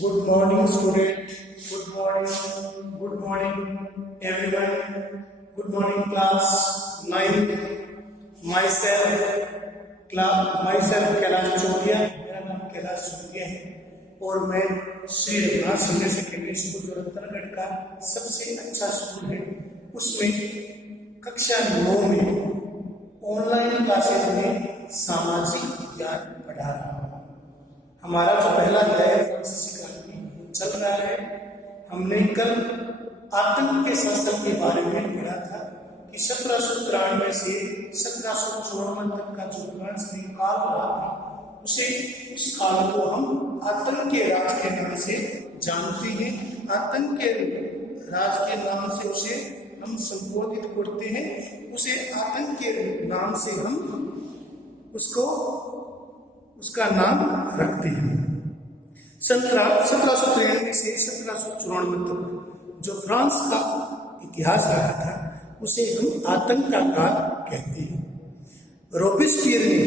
Good morning, student. Good morning, everyone. Good morning, class 9. Myself Kailash Chautiya. मेरा नाम कैलाश चौटिया है और मैं Shri Raghunath senior secondary school जो रतनगढ़ का सबसे अच्छा स्कूल है उसमें कक्षा 9 में ऑनलाइन क्लासेज में सामाजिक विज्ञान पढ़ा रहा हूँ. हमारा जो पहला अध्याय है फ्रांसीसी क्रांति चल रहा है. हमने कल आतंक के शासन के बारे में पढ़ा था कि 1793 से 1754 तक का जो फ्रांसीसी काल रहा था उस काल को हम आतंक के राज के नाम से जानते हैं. आतंक के राज के नाम से उसे हम संबोधित करते हैं. उसे आतंक के नाम से हम उसका नाम रखते हैं. 1793 से 1754 तक जो फ्रांस का इतिहास रहा था उसे हम आतंक का काल कहते हैं. रोबेस्पियर ने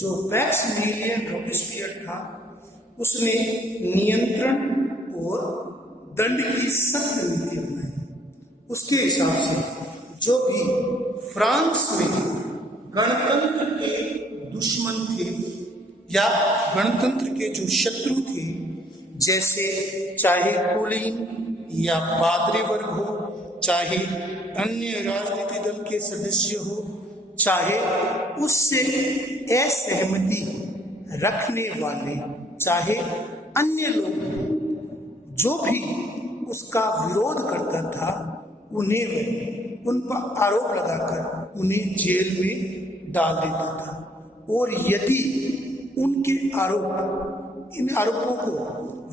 जो मैक्सिमिलियन रोबेस्पियर था उसने नियंत्रण और दंड की सख्त नीति अपनाई. उसके हिसाब से जो भी फ्रांस में गणतंत्र के दुश्मन थे या गणतंत्र के जो शत्रु थे, जैसे चाहे कुलीन या पादरी वर्ग हो, चाहे अन्य राजनीतिक दल के सदस्य हो, चाहे उससे असहमति रखने वाले, चाहे अन्य लोग जो भी उसका विरोध करता था उन पर आरोप लगाकर उन्हें जेल में डाल देता था. और यदि इन आरोपों को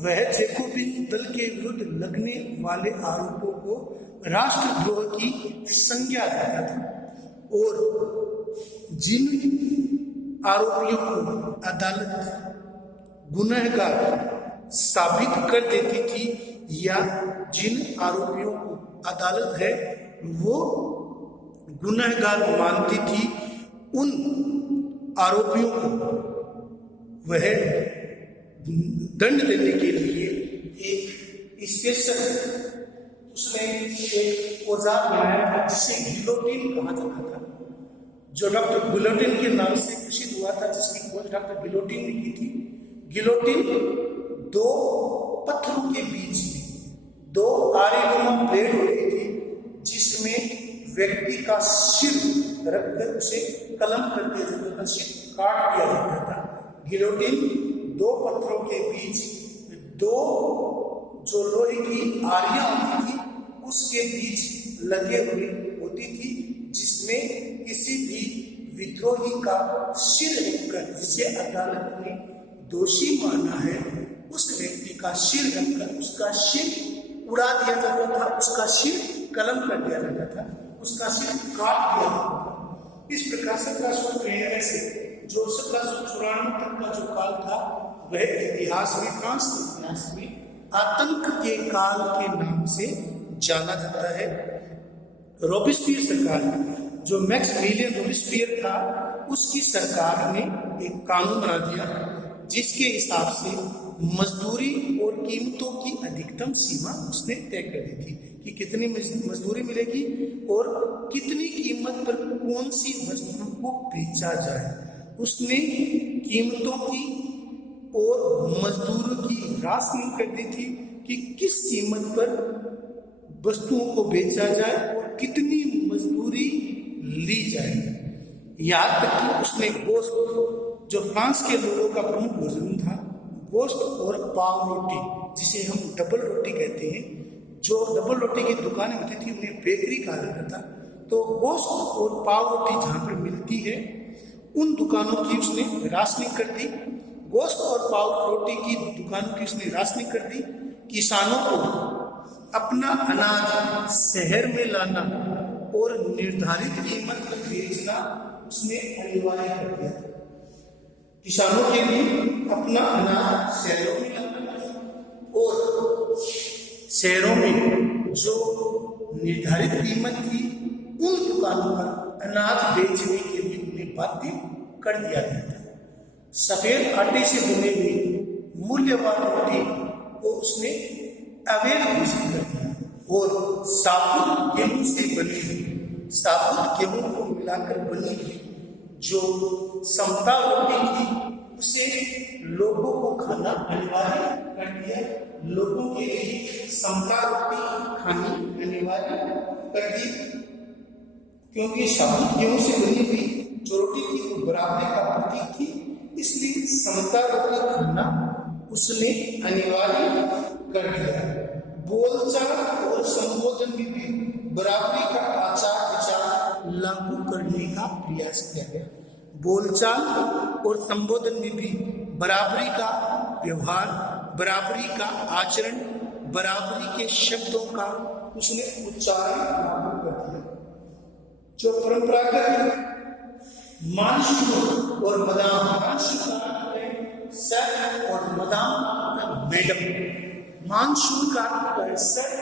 वह जैकोबिन दल के विरुद्ध लगने वाले आरोपों को राष्ट्रद्रोह की संज्ञा देता था. और जिन आरोपियों को अदालत गुनहगार साबित कर देती थी या जिन आरोपियों को अदालत है वो गुनहगार मानती थी, उन आरोपियों को वह दंड देने के लिए एक स्पेशल उसने एक औजार बनाया था जिसे गिलोटिन कहा जाता था. जो डॉक्टर गिलोटिन के नाम से प्रसिद्ध हुआ था, जिसकी खोज डॉक्टर गिलोटिन ने की थी. गिलोटिन दो पत्थरों के बीच में दो आरेनुमा प्लेट होती थी जिसमें व्यक्ति का सिर रखकर उसे कलम कर दिया जाता था, सिर काट दिया जाता था. गिलोटिन दो पत्थरों के बीच दो जो लोहे की आरियां होती थी उसके बीच लगे हुई होती थी, जिसमें किसी भी विद्रोही का सिर रखकर, जिसे अदालत ने दोषी माना है, उस व्यक्ति का सिर रखकर उसका सिर उड़ा दिया जाता था, उसका सिर कलम कर दिया जाता था, उसका सिर काट दिया जाता था. इस प्रकार 1793 से जो 1754 तक का जो काल था वह इतिहास में, फ्रांस के इतिहास में आतंक के काल के नाम से जाना जाता है. रोबेस्पियर सरकार, जो मैक्सिमिलियन रोबेस्पियर था, उसकी सरकार ने एक कानून बना दिया जिसके हिसाब से मजदूरी और कीमतों की अधिकतम सीमा उसने तय कर दी थी कि कितनी मजदूरी मिलेगी और कितनी कीमत पर कौन सी वस्तु को बेचा जाए. उसने कीमतों की और मजदूरों की राशनिंग कर दी थी कि किस कीमत पर वस्तुओं को बेचा जाए और कितनी मजदूरी ली जाए. यहाँ तक कि उसने गोश्त, जो फ्रांस के लोगों का प्रमुख भोजन था, गोश्त और पाव रोटी, जिसे हम डबल रोटी कहते हैं, जो डबल रोटी की दुकानें होती थी उन्हें बेकरी कहा जाता था. तो गोश्त और पाव रोटी जहाँ पर मिलती है उन दुकानों की उसने राशनिंग कर दी. गोश्त और पाव रोटी की दुकानों की उसने राशनिंग कर दी. किसानों को अपना अनाज शहर में लाना और निर्धारित कीमत पर बेचना उसने अनिवार्य कर दिया था. किसानों के लिए अपना अनाज शहरों में लाना और शहरों में जो निर्धारित कीमत थी उन दुकानों पर अनाज बेचने के लिए उन्हें बाध्य कर दिया गया था. सफेद आटे से बने हुए मूल्यवान रोटी उसने अवैध घोषित कर दिया और साबुत गेहूं से बनी हुई, साबुत गेहूं को मिलाकर बनी हुई जो समता रोटी थी उसे लोगों को खाना अनिवार्य कर दिया। लोगों के लिए समता रोटी खानी अनिवार्य कर दी, क्योंकि साबुत गेहूं से बनी हुई जो रोटी थी वो बराबरी का प्रतीक थी, इसलिए समता रोटी खाना उसने अनिवार्य कर दिया। बोलचाल और संबोधन में भी बराबरी का आचार विचार लागू करने का प्रयास किया गया। बोलचाल और संबोधन में भी बराबरी का व्यवहार, बराबरी का आचरण, बराबरी के शब्दों का उसने उच्चारण लागू कर दिया। जो परंपरागत मानशूर और मदाम, मानशूर सर और मदाम का मैडम, मानशूर का सर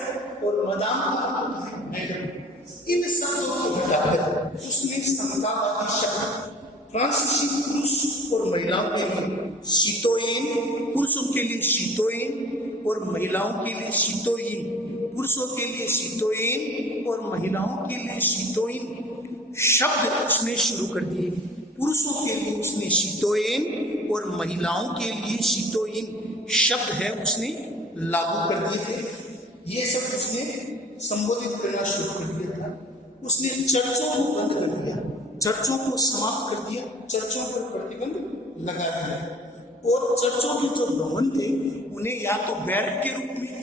और मदाम का मैडम, इन शब्दों को हटाकर उसने समतावादी शब्द फ्रांसीसी पुरुष और महिलाओं के लिए शीतोइन, पुरुषों के लिए शीतोइन और महिलाओं के लिए शीतोइन, पुरुषों के लिए शीतोइन और महिलाओं के लिए शीतोइन शब्द उसने शुरू कर दिए। पुरुषों के लिए उसने शीतोइन और महिलाओं के लिए शीतोइन शब्द है उसने लागू कर दिए थे। ये शब्द उसने संबोधित करना शुरू कर दिया था। उसने चर्चों को बंद कर दिया, चर्चों को समाप्त कर दिया, चर्चों पर प्रतिबंध लगा दिया और चर्चों के जो भवन थे उन्हें या तो बैरक के रूप में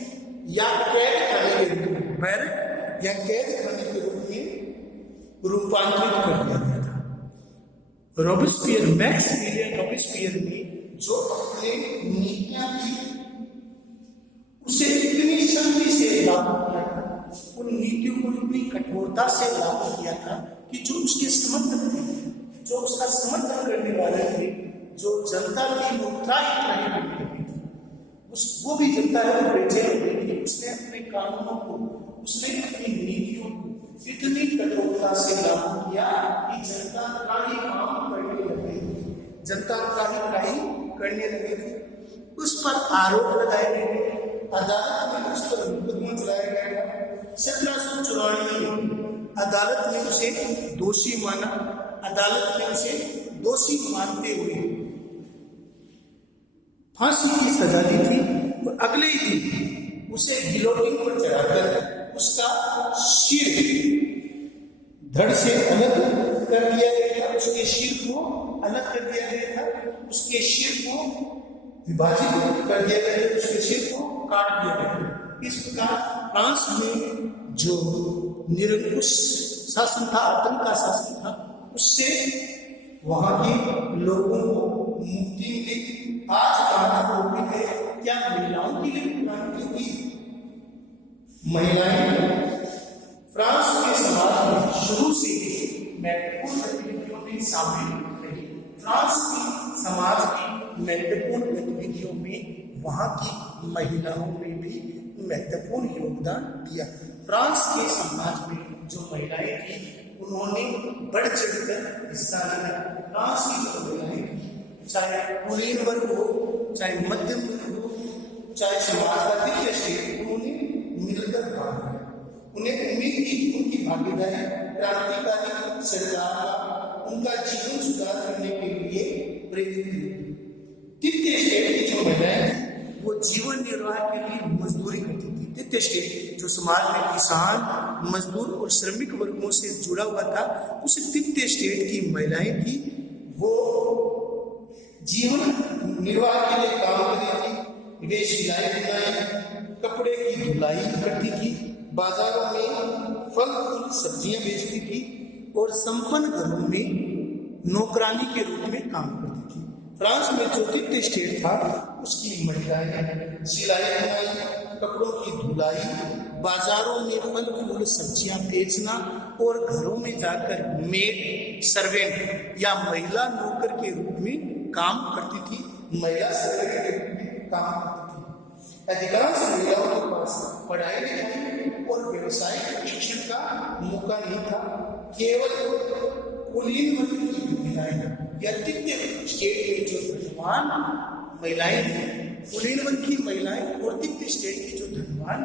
या कैद खाने के रूप में, बैरक या कैद खाने के रूप में रूपांतरित कर दिया गया था। रॉबेस्पियर, मैक्सिमिलियन रॉबेस्पियर ने जो अपने नीतियां थी उसे इतनी शक्ति से लागू किया था, उन नीतियों को इतनी कठोरता से लागू किया था कि जो उसके समर्थक थे, जो उसका समर्थन करने वाले थे, जो जनता थी वो त्राही करने लगी थी, वो भी जनता है वो बेचैन हो गई थी। उसने अपने कानूनों को, उसने अपनी नीतियों को इतनी कठोरता से लागू किया कि जनता त्राही काम करने लगी थी, जनता त्राही करने लगी थी। उस पर आरोप लगाए गए थे, अदालत में उस पर मुकदमा चलाया गया था। 1794 में अदालत ने उसे दोषी माना, अदालत ने उसे दोषी मानते हुए फांसी की सजा दी थी और अगले ही दिन उसे गिलोटिन पर चढ़ाकर उसका सिर धड़ से अलग कर दिया गया था, उसके सिर को अलग कर दिया गया था, उसके सिर को विभाजित कर दिया गया था, उसके सिर को काट दिया गया था। इस प्रकार फ्रांस में जो निरंकुश शासन था, आतंक का शासन था, उससे वहां के लोगों को मुक्ति मिली। आज क्रांति है, क्या महिलाओं के लिए क्रांति हुई? महिलाएं फ्रांस के समाज में शुरू से ही महत्वपूर्ण गतिविधियों में शामिल रही। फ्रांस की समाज की महत्वपूर्ण गतिविधियों में वहां की महिलाओं ने भी महत्वपूर्ण योगदान दिया। फ्रांस के समाज में जो महिलाएं थी उन्होंने बढ़ चढ़कर हिस्सा लिया। फ्रांस की जो महिलाएं थी, चाहे कुलीन वर्ग हो, चाहे मध्यम वर्ग हो, चाहे समाज का द्वितीय श्रेणी, उन्होंने मिलकर काम किया। उन्हें उम्मीद थी कि उनकी भागीदारी क्रांतिकारी सरकार का उनका जीवन सुधार करने के लिए प्रेरित हुई। तृतीय श्रेणी की जो महिलाएं थी वो जीवन निर्वाह के लिए मजदूरी करती थी। तृतीय श्रेणी जो समाज में किसान, मजदूर और श्रमिक वर्गों से जुड़ा हुआ था, उसे तृतीय श्रेणी की महिलाएं थी। वो जीवन निर्वाह के लिए काम कर रही थी। वे सिलाई बुनाई, कपड़े की धुलाई करती थी, बाजारों में फल फूल सब्जियां बेचती थी और संपन्न घरों में नौकरानी के रूप में काम करती थी। फ्रांस में जो तृतीय स्टेट था उसकी महिलाएं सिलाई बुनाई, कपड़ों की धुलाई, बाजारों में फल फूल सब्जियां बेचना और घरों में जाकर मेड, सर्वेंट या महिला नौकर के रूप में काम करती थी, महिला सर्वेंट के रूप में काम करती थी। अधिकांश महिलाओं के पास पढ़ाई लिखाई और व्यवसायिक प्रशिक्षण का मौका नहीं था। केवल कुलीन वर्ग की महिलाएं या तृतीय स्टेट में जो विद्वान महिलाएं थी कुलीन की महिलाएं और द्वितीय श्रेणी की जो धनवान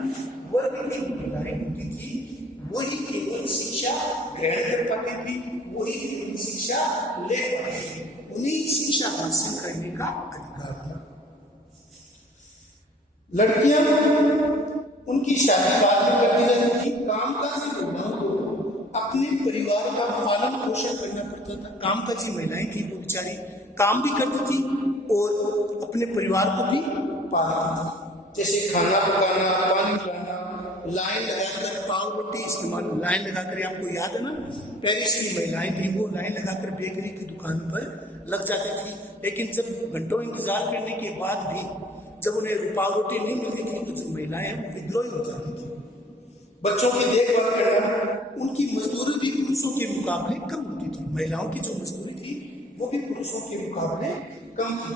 वर्ग की महिलाएं होती थी वही केवल शिक्षा ग्रहण कर पाती थी, वही केवल शिक्षा ले पाती थी, उन्हीं शिक्षा हासिल करने का अधिकार था। लड़कियां उनकी शादी बाद में कर दी जाती थी। कामकाजी महिलाओं को अपने परिवार का पालन पोषण करना पड़ता था। कामकाजी महिलाएं थी वो बेचारी काम भी करती थी और अपने परिवार को भी पालती थी, जैसे खाना पकाना, पानी लाना, लाइन लगाकर पाव रोटी इस्तेमाल। लाइन लगाकर, आपको याद है ना, पेरिस की महिलाएं थी वो लाइन लगाकर बेकरी की दुकान पर लग जाती थी, लेकिन जब घंटों इंतजार करने के बाद भी जब उन्हें पाव रोटी नहीं मिलती थी तो जो महिलाएं विद्रोही हो जाती थी। बच्चों की देखभाल करना, उनकी मजदूरी भी पुरुषों के मुकाबले कम होती थी। महिलाओं की जो मजदूरी थी वो भी पुरुषों के मुकाबले कम थी।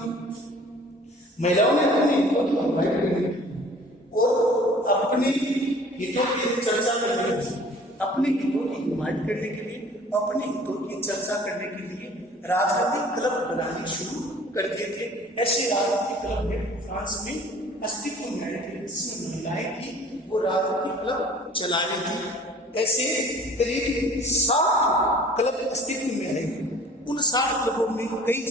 महिलाओं ने अपने हितों की हिमायत करने और अपने हितों की चर्चा करने के लिए, अपने हितों की हिमायत करने के लिए, अपने हितों की चर्चा करने के लिए राजनीतिक क्लब बनाने शुरू कर दिए थे। ऐसे राजनीतिक क्लब ने फ्रांस में अस्तित्व में आए थे, जिसमें महिलाएं थी वो राजनीतिक क्लब चला रही थी। ऐसे करीब 60 क्लब अस्तित्व में आए थे। उन 60 क्लबों में कई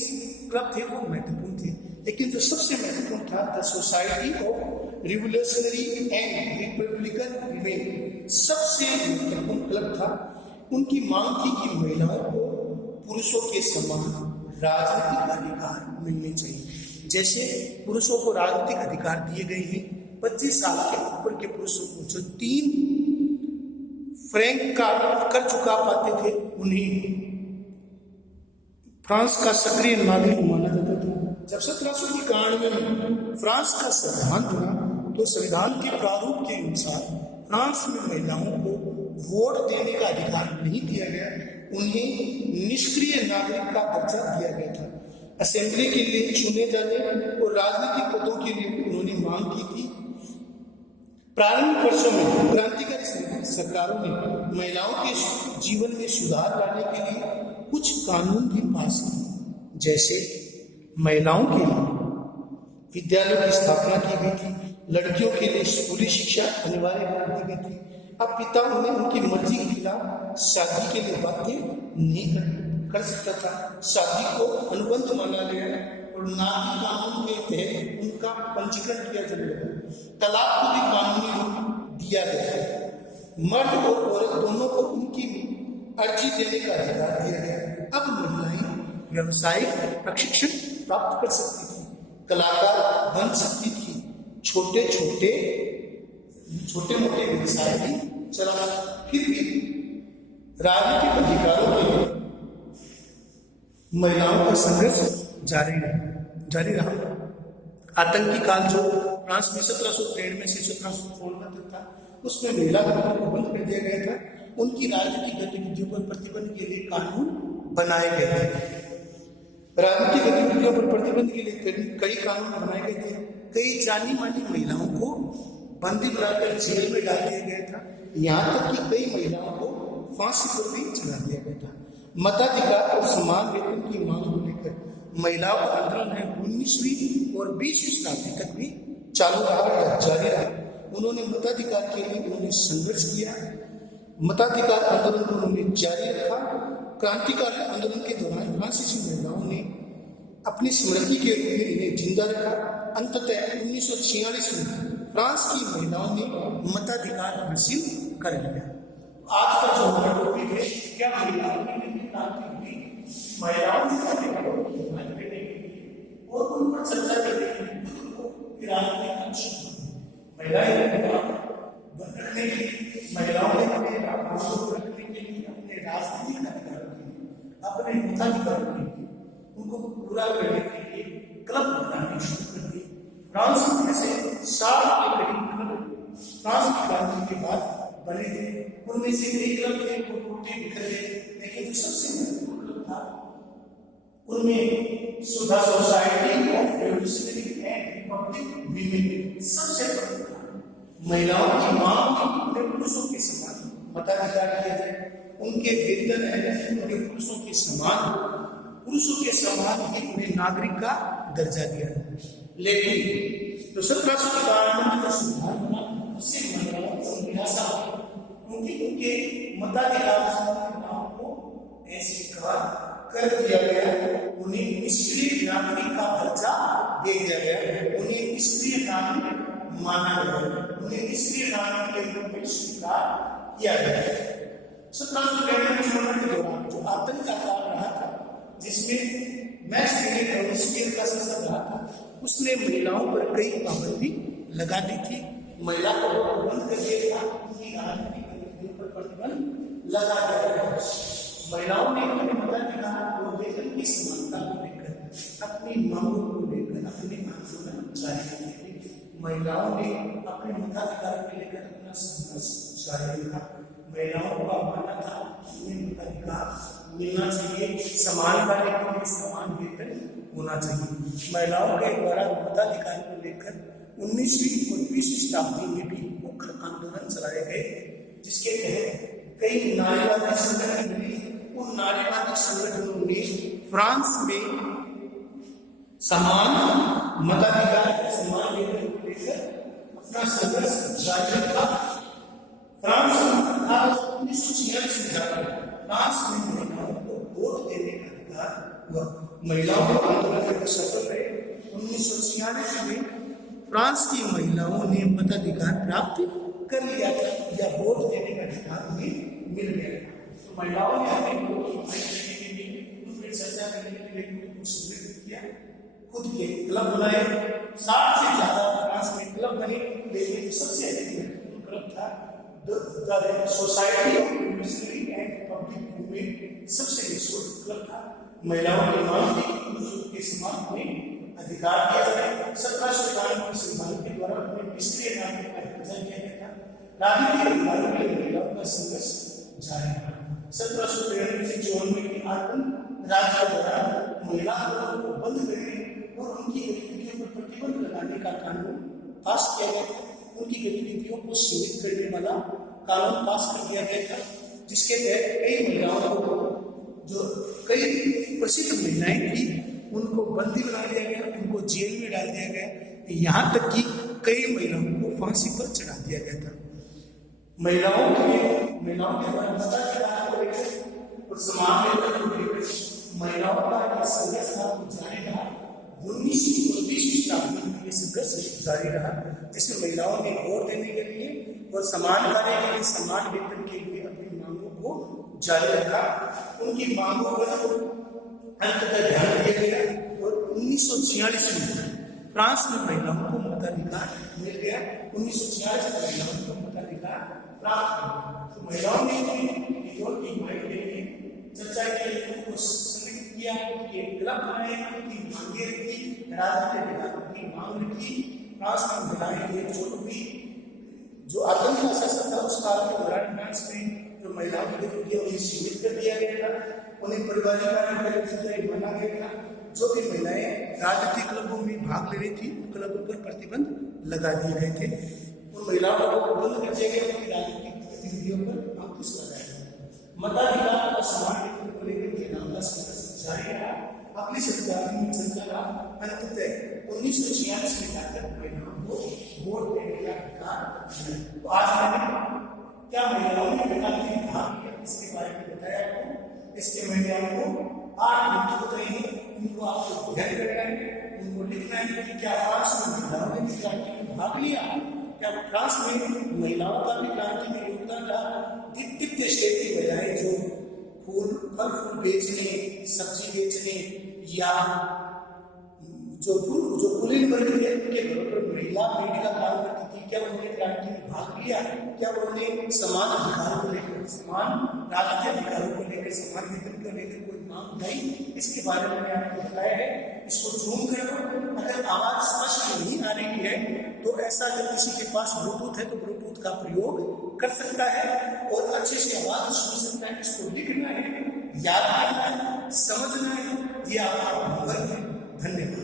क्लब थे वो महत्वपूर्ण थे, लेकिन जो सबसे महत्वपूर्ण था the society of revolutionary and Republican women सबसे महत्वपूर्ण क्लब था। उनकी मांग थी कि महिलाओं को पुरुषों के समान राजनीतिक अधिकार मिलने चाहिए। जैसे पुरुषों को राजनीतिक अधिकार दिए गए हैं, 25 साल के ऊपर के पुरुषों को जो 3 फ्रैंक का कर चुका पाते थे उन्हें फ्रांस का सक्रिय नागरिक माना जाता था। जब 1791 में फ्रांस का संविधान बना तो संविधान के प्रारूप के अनुसार फ्रांस में महिलाओं को वोट देने का अधिकार नहीं दिया गया, उन्हें निष्क्रिय नागरिक का दर्जा दिया गया था। असेंबली के लिए चुने जाने और राजनीतिक पदों के लिए उन्होंने मांग की थी। प्रारंभिक वर्षों में क्रांतिकारी सरकारों ने महिलाओं के जीवन में सुधार लाने के लिए कुछ कानून भी पास किए, जैसे महिलाओं के लिए विद्यालयों की स्थापना की गई थी, लड़कियों के लिए स्कूली शिक्षा अनिवार्य बना दी गई थी। अब पिता उन्हें उनकी मर्जी के खिलाफ शादी के लिए बाध्य नहीं कर सकता था। शादी को अनुबंध माना गया और नागरिक कानून के तहत उनका पंजीकरण किया जाने लगा। तलाक को भी कानूनी रूप दिया गया। मर्द और औरत दोनों को उनकी अर्जी देने का अधिकार दिया गया। अब महिलाएं व्यवसायिक प्रशिक्षण प्राप्त कर सकती थी, कलाकार बन सकती थी, छोटे मोटे व्यवसाय भी चला। फिर भी राजनीतिक अधिकारों के लिए महिलाओं का संघर्ष जारी रहा। आतंकी काल जो फ्रांस में 1793 से 1716 तक था, उसमें महिला को बंद कर दिया गया था। उनकी राजनीतिक गतिविधियों पर प्रतिबंध के लिए कानून बनाए गए थे। राजनीतिक गतिविधियों पर प्रतिबंध के लिए कई कानून बनाए गए थे। कई जानी मानी महिलाओं को बंदी बनाकर जेल में डाल दिया गया था। यहाँ तक कि कई महिलाओं को फांसी पर भी चढ़ा दिया गया था। मताधिकार और समान वेतन की मांग को लेकर महिलाओं का आंदोलन है 19वीं और 20वीं शताब्दी तक भी चालू रहा या जारी रहा। उन्होंने मताधिकार के लिए उन्होंने संघर्ष किया। मताधिकार आंदोलन को उन्होंने जारी रखा। क्रांतिकारी आंदोलन के दौरान फ्रांसीसी महिलाओं ने अपनी स्मृति के रूप में इन्हें जिंदा रखा। अंततः 1946 में फ्रांस की महिलाओं ने मताधिकार हासिल कर लिया। आज का जो हमारा टॉपिक है, क्या महिलाओं की क्रांति हुई, महिलाओं ने अधिकारों की हिमायत करने के लिए और उन पर चर्चा करने के लिए महिलाएं रखने के लिए, महिलाओं ने अपने राजनीतिक अधिकारों के लिए, अपने राजनीतिक अधिकारों के लिए, अपने मताधिकारों के लिए उनको पूरा करने के लिए क्लब बनाने शुरू कर दिए। फ्रांस में ऐसे 60 के करीब क्लब फ्रांस की क्रांति के बाद बने थे। उनमें से कई क्लब थे वो टूटे बिखरे, लेकिन जो सबसे महत्वपूर्ण क्लब था उनमें सुधा society of revolutionary and republic women सबसे प्रमुख था। महिलाओं की मांग की उन्हें पुरुषों के समान मताधिकार दिया जाए, उनके वेतन है उन्हें पुरुषों के समान ही उन्हें नागरिक का दर्जा दिया। लेकिन तो 1751 में जो संविधान बना उससे महिलाओं को निराशा हुई, क्योंकि उनके मताधिकार को अस्वीकार कर दिया गया, उन्हें निष्क्रिय नागरिक का दर्जा दे दिया गया, उन्हें निष्क्रिय नागरिक माना गया, उन्हें निष्क्रिय नागरिक के रूप में स्वीकार किया गया। 1791 के दौरान जो आतंक का काल रहा था, जिसमें मैक्स वीनर का शासन रहा था, उसने महिलाओं पर कई पाबंदी लगा दी थी, महिला को बंद कर दिया था, उनकी राजनीतिक गतिविधियों पर प्रतिबंध लगा दिया गया। महिलाओं ने अपने मताधिकार और वेतन की समानता को लेकर, अपनी मांगों को लेकर अपने आंदोलन जारी किए। महिलाओं ने अपने मताधिकार को लेकर अपना संघर्ष जारी रखा। महिलाओं का मानना था उन्हें मताधिकार मिलना चाहिए, समान कार्य के लिए समान वेतन होना चाहिए। महिलाओं के द्वारा मताधिकार को लेकर 19वीं और 20वीं शताब्दी में भी मुख्य आंदोलन चलाए गए, जिसके तहत कई नारीवादी संगठन बने। उन नारीवादी संगठनों ने फ्रांस में समान मताधिकार, समान वेतन को लेकर अपना संघर्ष जारी रखा। फ्रांस में 1946 में जाकर फ्रांस में महिलाओं को वोट देने का अधिकार हुआ। महिलाओं के आंदोलन में सफल रहे। 1946 में फ्रांस की महिलाओं ने मताधिकार प्राप्त कर लिया था, या वोट देने का अधिकार उन्हें मिल गया। तो महिलाओं ने अपने वोट करने के लिए, उन पर चर्चा करने के लिए कुछ समृद्ध किया, खुद के क्लब बनाए। 60 से ज्यादा फ्रांस में क्लब बने, लेकिन सबसे अधिक क्लब था the society of missionary and public women, सबसे विशुद्ध क्लब था। महिलाओं की मांग थी पुरुषों के समान में अधिकार दिया जाए। 1791 में संविधान के द्वारा उन्हें निष्क्रिय नागरिक का दर्जा दिया गया था। राजनीतिक अधिकारों के लिए महिलाओं का संघर्ष जारी रहा। 1793 से 94 के आतंक राज के दौरान महिला आंदोलन को बंद करने और उनकी गतिविधियों पर प्रतिबंध लगाने का कानून पास किया गया था। उनकी गतिविधियों को सीमित करने वाला कानून पास कर दिया गया था, जिसके तहत कई महिलाओं को, जो कई प्रसिद्ध महिलाएं थी, उनको बंदी बना दिया गया, उनको जेल में डाल दिया गया, यहाँ तक कि कई महिलाओं को फांसी पर चढ़ा दिया गया था। महिलाओं के द्वारा मताधिकार को लेकर और समान वेतन को लेकर महिलाओं का संघर्ष जारी रहा। 19वीं और 20वीं शताब्दी में ये संघर्ष जारी रहा, जिसमें महिलाओं ने वोट देने के लिए और समान कार्य के लिए, समान वेतन के लिए अपनी मांगों को जारी रखा। उनकी मांगों पर अंततः ध्यान दिया गया और 1946 में फ्रांस में महिलाओं को मताधिकार मिल गया। 1946 में महिलाओं को मताधिकार प्राप्त हुआ। तो महिलाओं ने चर्चा के लिए उनको संगठित किया, उनके क्लब बनाए, उनकी मांगे रखी, राजनीतिक अधिकारों की मांग रखी। फ्रांस में महिलाएं एकजुट हुई। जो आतंक का शासन था उस काल के दौरान फ्रांस में जो महिलाओं की गतिविधियां उन्हें सीमित कर दिया गया था, उन्हें पारिवारिक कार्य माना गया था। जो भी महिलाएं राजनीतिक क्लबों में भाग ले रही थी, उन क्लबों पर प्रतिबंध लगा दिए गए थे। उन महिलाओं को बंद कर दिया गया, उनकी राजनीतिक गतिविधियों पर अंकुश लगाया गया। मताधिकार और समान वेतन को लेकर के नाम का संघर्ष जारी रहा। अगली शताब्दी में चलता रहा। अंततः 1946 में जाकर महिलाओं को वोट देने का अधिकार। तो आज मैंने क्या महिलाओं ने विकल्प भाग लिया, इसके बारे में बताया आपको। इसके मैंने आपको 8 बिंदु बताए हैं, इनको आपको अध्ययन करना है, उनको लिखना है कि क्या फ्रांस में महिलाओं ने क्रांति में भाग लिया, क्या फ्रांस में महिलाओं का भी क्रांति में योगदान रहा। कितने स्टेट की महिलाएं जो फल फूल बेचने, सब्जी बेचने या जो कुलीन वर्ग थे उनके घरों पर महिला मेड का काम करती थी, क्या उन्होंने क्रांति में भाग लिया? क्या उन्होंने समान अधिकारों को लेकर, समान राजनीतिक अधिकारों को लेकर, समान वेतन को लेकर कोई मांग उठाई? इसके बारे में मैंने आपको बताया है। इसको जूम कर दो। अगर आवाज स्पष्ट नहीं आ रही है तो ऐसा, जब किसी के पास ब्लूटूथ है तो ब्लूटूथ का प्रयोग कर सकता है और अच्छे से आवाज सुन सकता है। इसको लिखना है, याद करना है, समझना है। यह आपका होमवर्क है। धन्यवाद।